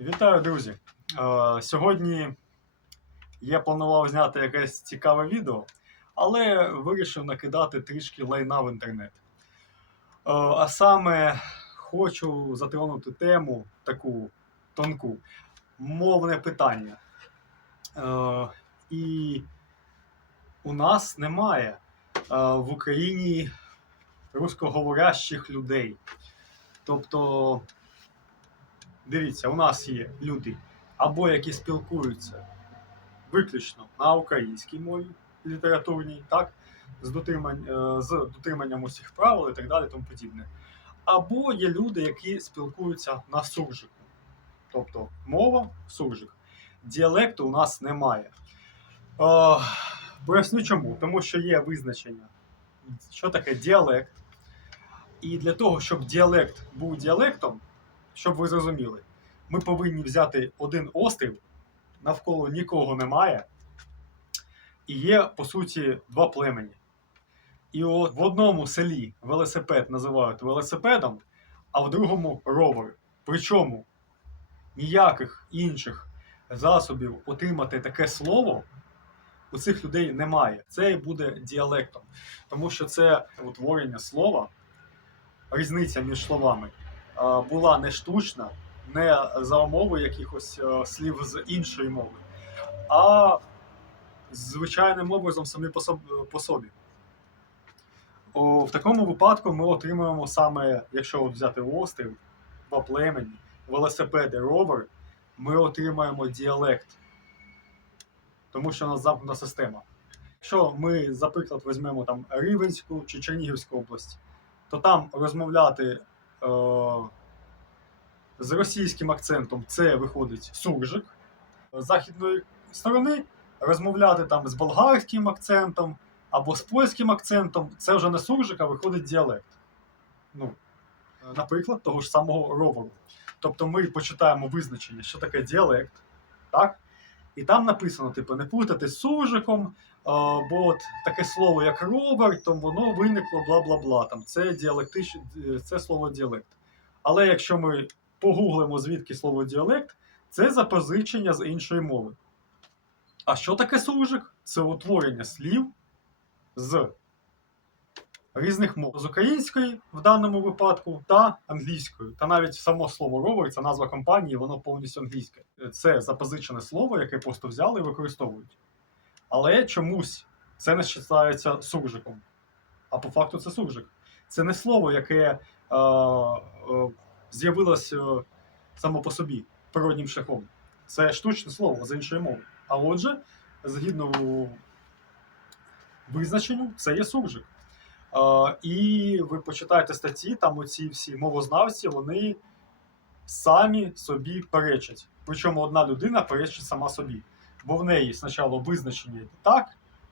Вітаю, друзі! Е, Сьогодні я планував зняти якесь цікаве відео, але вирішив накидати трішки лайна в інтернет. Е, А саме хочу затронути тему таку тонку мовне питання. Е, І у нас немає в Україні русскоговорящих людей. Тобто дивіться, у нас є люди, або які спілкуються виключно на українській мові літературній, так, з, дотримань, е, з дотриманням усіх правил і так далі, тому подібне. Або є люди, які спілкуються на суржику. Тобто мова суржик. Діалекту у нас немає. Е, Поясню чому. Тому що є визначення, що таке діалект. І для того, щоб діалект був діалектом, щоб ви зрозуміли, ми повинні взяти один острів, навколо нікого немає, і є, по суті, два племені. І от в одному селі велосипед називають велосипедом, а в другому ровер. Причому ніяких інших засобів отримати таке слово у цих людей немає. Це і буде діалектом. Тому що це утворення слова, різниця між словами була не штучна, не за умови якихось е, слів з іншої мови, а звичайним образом самі по собі. О, в такому випадку ми отримуємо саме, якщо от взяти острів, два племені, велосипеди, ровер, ми отримаємо діалект. Тому що у нас замкнена система. Якщо ми, за приклад, візьмемо там Рівенську чи Чернігівську область, то там розмовляти е, з російським акцентом це виходить суржик. З західної сторони розмовляти там з болгарським акцентом або з польським акцентом це вже не суржик, а виходить діалект. Ну, е, наприклад, того ж самого роверу. Тобто ми почитаємо визначення, що таке діалект, так? І там написано, типу, не плутати з суржиком, е, бо от таке слово, як ровер, то воно виникло бла-бла-бла. Там це діалектич... це слово діалект. Але якщо ми погуглимо, звідки слово діалект, це запозичення з іншої мови. А що таке суржик? Це утворення слів з різних мов. З української в даному випадку та англійською. Та навіть само слово ровер це назва компанії, воно повністю англійське. Це запозичене слово, яке просто взяли і використовують. Але чомусь це не вважається суржиком. А по факту це суржик. Це не слово, яке е, е, з'явилось е, само по собі природнім шляхом. Це штучне слово з іншої мови. А отже, згідно визначенню, це є суржик. Е, і ви почитаєте статті, там оці всі мовознавці, вони самі собі перечать. Причому одна людина перечить сама собі. Бо в неї спочатку визначення так,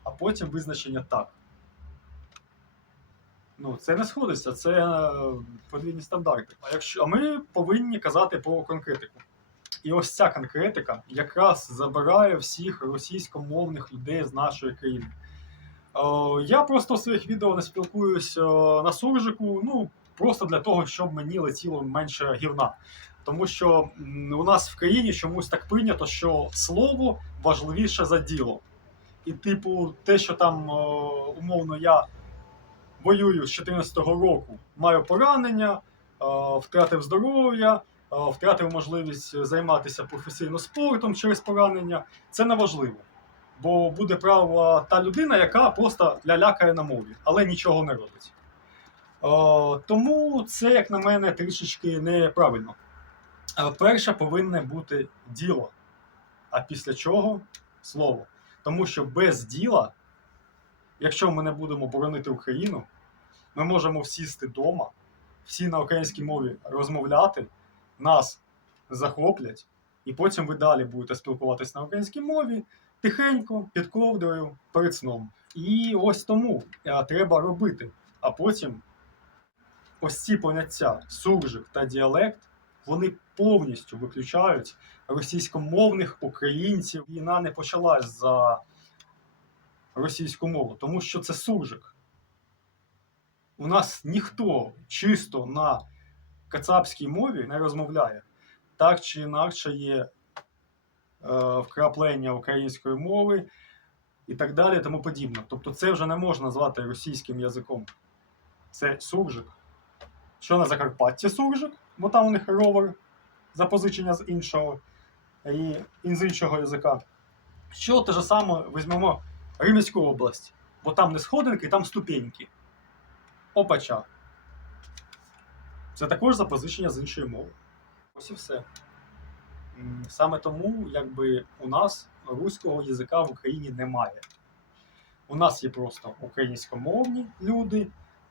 а потім визначення так. Ну, це не сходиться, це е, подвійні стандарти. А якщо а ми повинні казати про конкретику. І ось ця конкретика якраз забирає всіх російськомовних людей з нашої країни. Е, я просто в своїх відео не спілкуюсь е, на суржику, ну просто для того, щоб мені летіло менше гівна. Тому що у нас в країні чомусь так прийнято, що слово важливіше за діло. І, типу, те, що там умовно я воюю з 14-го року, маю поранення, втратив здоров'я, втратив можливість займатися професійно спортом через поранення. Це не важливо. Бо буде права та людина, яка просто лялякає на мові, але нічого не робить. Тому це, як на мене, трішечки неправильно. Е, Перше повинне бути діло, а після чого слово. Тому що без діла, якщо ми не будемо боронити Україну, ми можемо сісти вдома, всі на українській мові розмовляти, нас захоплять, і потім ви далі будете спілкуватися на українській мові тихенько, під ковдрою, перед сном. І ось тому е, треба робити. А потім ось ці поняття суржик та діалект, вони повністю виключають російськомовних українців. Війна не почалась за російську мову, тому що це суржик. У нас ніхто чисто на кацапській мові не розмовляє. так чи інакше є е, вкраплення української мови і так далі, тому подібне. Тобто це вже не можна назвати російським язиком. Це суржик. Що на Закарпатті суржик, бо там у них ровер запозичення з іншого і з іншого язика. Що те ж саме візьмемо Римську область, бо там не сходинки, там ступеньки. Опача. Це також запозичення з іншої мови. Ось і все. Саме тому, якби у нас руського язика в Україні немає. У нас є просто українськомовні люди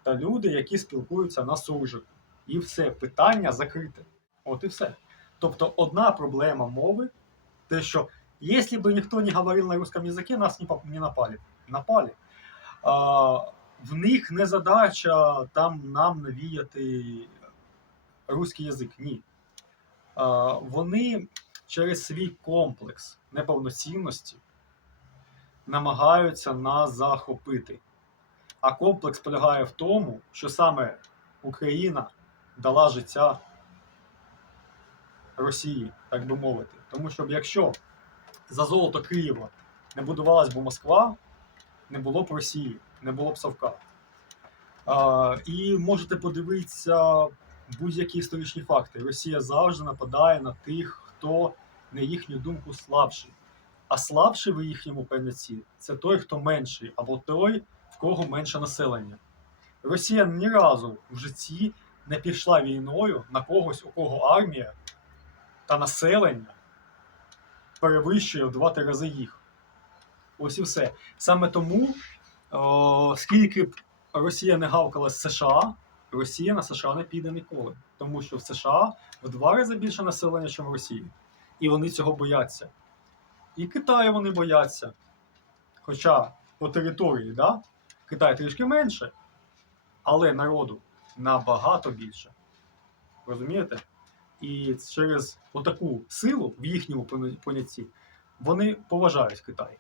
та люди, які спілкуються на суржику. І все, питання закрите. От і все. Тобто одна проблема мови, те, що якщо б ніхто не говорив на русском язике, нас не, напали. Напали. А, в них не задача там нам навіяти русський язик. Ні. А, вони через свій комплекс неповноцінності намагаються нас захопити. А комплекс полягає в тому, що саме Україна дала життя Росії, так би мовити. Тому що якщо за золото Києва не будувалась би Москва, не було б Росії, не було б Савка. А, і можете подивитися будь-які історичні факти. Росія завжди нападає на тих, хто, на їхню думку, слабший. А слабший в їхньому пам'яті це той, хто менший, або той, в кого менше населення. Росія ні разу в житті не пішла війною на когось, у кого армія та населення перевищує в два-три рази їх. Ось і все. Саме тому, скільки б Росія не гавкала з США, Росія на США не піде ніколи. Тому що в США в два рази більше населення, ніж в Росії. І вони цього бояться. І Китаю вони бояться. Хоча по території, да, Китай трішки менше, але народу набагато більше. Розумієте? І через отаку силу в їхньому поня- понятті вони поважають Китай.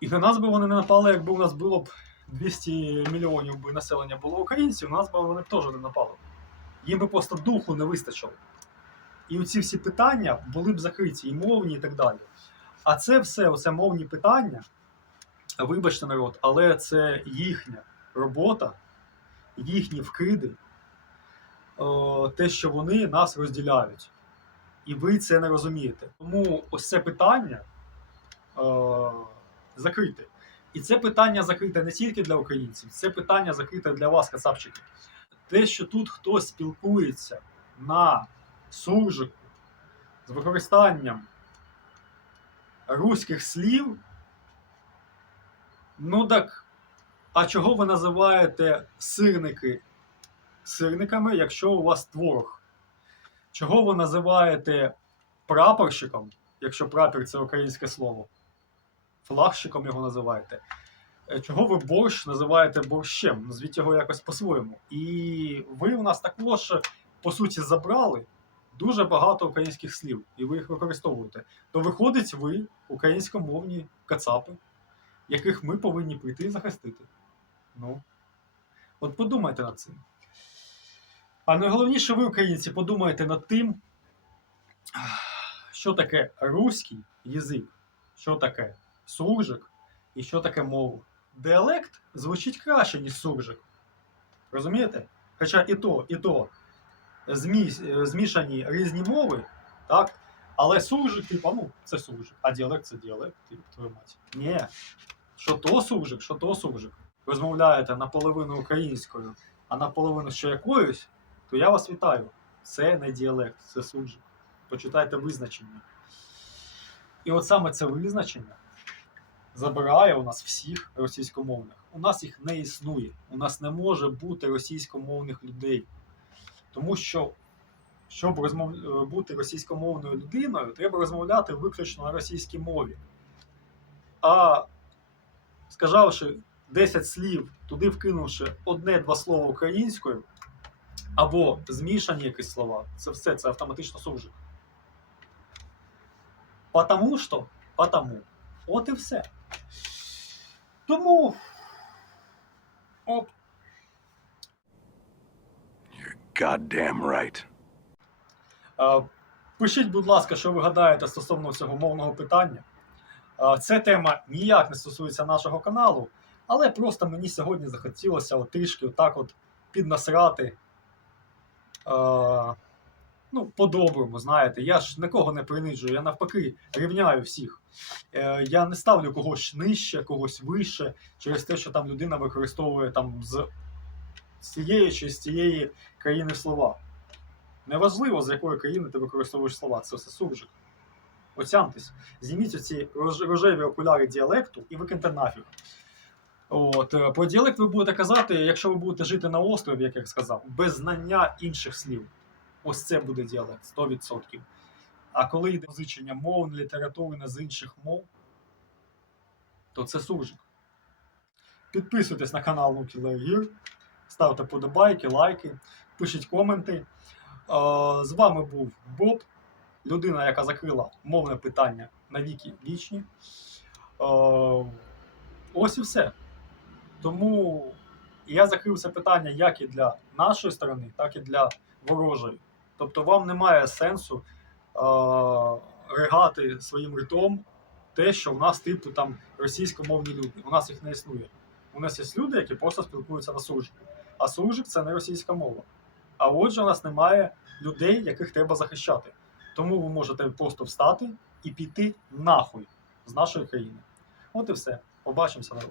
І на нас би вони не напали, якби у нас було б 200 мільйонів би населення було українців, нас би вони б теж не напали. Їм би просто духу не вистачило. І оці всі питання були б закриті, і мовні, і так далі. А це все, оце мовні питання, вибачте народ, але це їхня робота, їхні вкиди, те, що вони нас розділяють. І ви це не розумієте. Тому ось це питання закрите. І це питання закрите не тільки для українців, це питання закрите для вас, кацапчики. Те, що тут хтось спілкується на суржику з використанням руських слів, ну так, а чого ви називаєте сирники сирниками, якщо у вас творог? Чого ви називаєте прапорщиком, якщо прапор це українське слово? Флагщиком його називаєте. Е, Чого ви борщ називаєте борщем? Назвіть його якось по-своєму. І ви у нас також, по суті, забрали дуже багато українських слів, і ви їх використовуєте. То виходить, ви українськомовні кацапи, яких ми повинні прийти і захистити. Ну, от подумайте над цим. А найголовніше, ви, українці, подумайте над тим, що таке руський язик, що таке суржик і що таке мова. Діалект звучить краще, ніж суржик. Розумієте? Хоча і то, і то змі- змішані різні мови, так? Але суржик, типа, ну, це суржик, а діалект це діалект, типу, твою мать. Ні. Що то суржик, що то суржик. Розмовляєте наполовину українською, а наполовину ще якоюсь, то я вас вітаю. Це не діалект, це суржик. Почитайте визначення. І от саме це визначення забирає у нас всіх російськомовних. У нас їх не існує. У нас не може бути російськомовних людей. Тому що, щоб розмов... е, бути російськомовною людиною, треба розмовляти виключно на російській мові. А сказавши 10 слів, туди вкинувши одне-два слова українською, або змішані якісь слова, це все це автоматично суржик. Потому що, потому. От і все. Тому. Оп. Goddamn right. Пишіть, будь ласка, що ви гадаєте стосовно цього мовного питання. Е, Ця тема ніяк не стосується нашого каналу, але просто мені сьогодні захотілося от трішки отак от піднасрати. Е, ну, по-доброму, знаєте. Я ж нікого не принижую, я навпаки рівняю всіх. Е, я не ставлю когось нижче, когось вище через те, що там людина використовує там з цієї чи з цієї країни слова. Неважливо, з якої країни ти використовуєш слова, це все суржик. Отямтесь. Зніміть оці рожеві окуляри діалекту і викиньте нафіг. От, е, про діалект ви будете казати, якщо ви будете жити на острові, як я сказав, без знання інших слів. Ось це буде діалект 100%. А коли йде позичення мов, літератури з інших мов, то це суржик. Підписуйтесь на канал Nuclear Gear, ставте подобайки, лайки, пишіть коменти. Е, З вами був Боб, людина, яка закрила мовне питання на віки вічні. Е, Ось і все. Тому я закрив це питання як і для нашої сторони, так і для ворожої. Тобто вам немає сенсу е, ригати своїм ртом те, що в нас, типу, там російськомовні люди. У нас їх не існує. У нас є люди, які просто спілкуються на суржику. А суржик це не російська мова. А отже, у нас немає людей, яких треба захищати. Тому ви можете просто встати і піти нахуй з нашої країни. От і все. Побачимося, народ.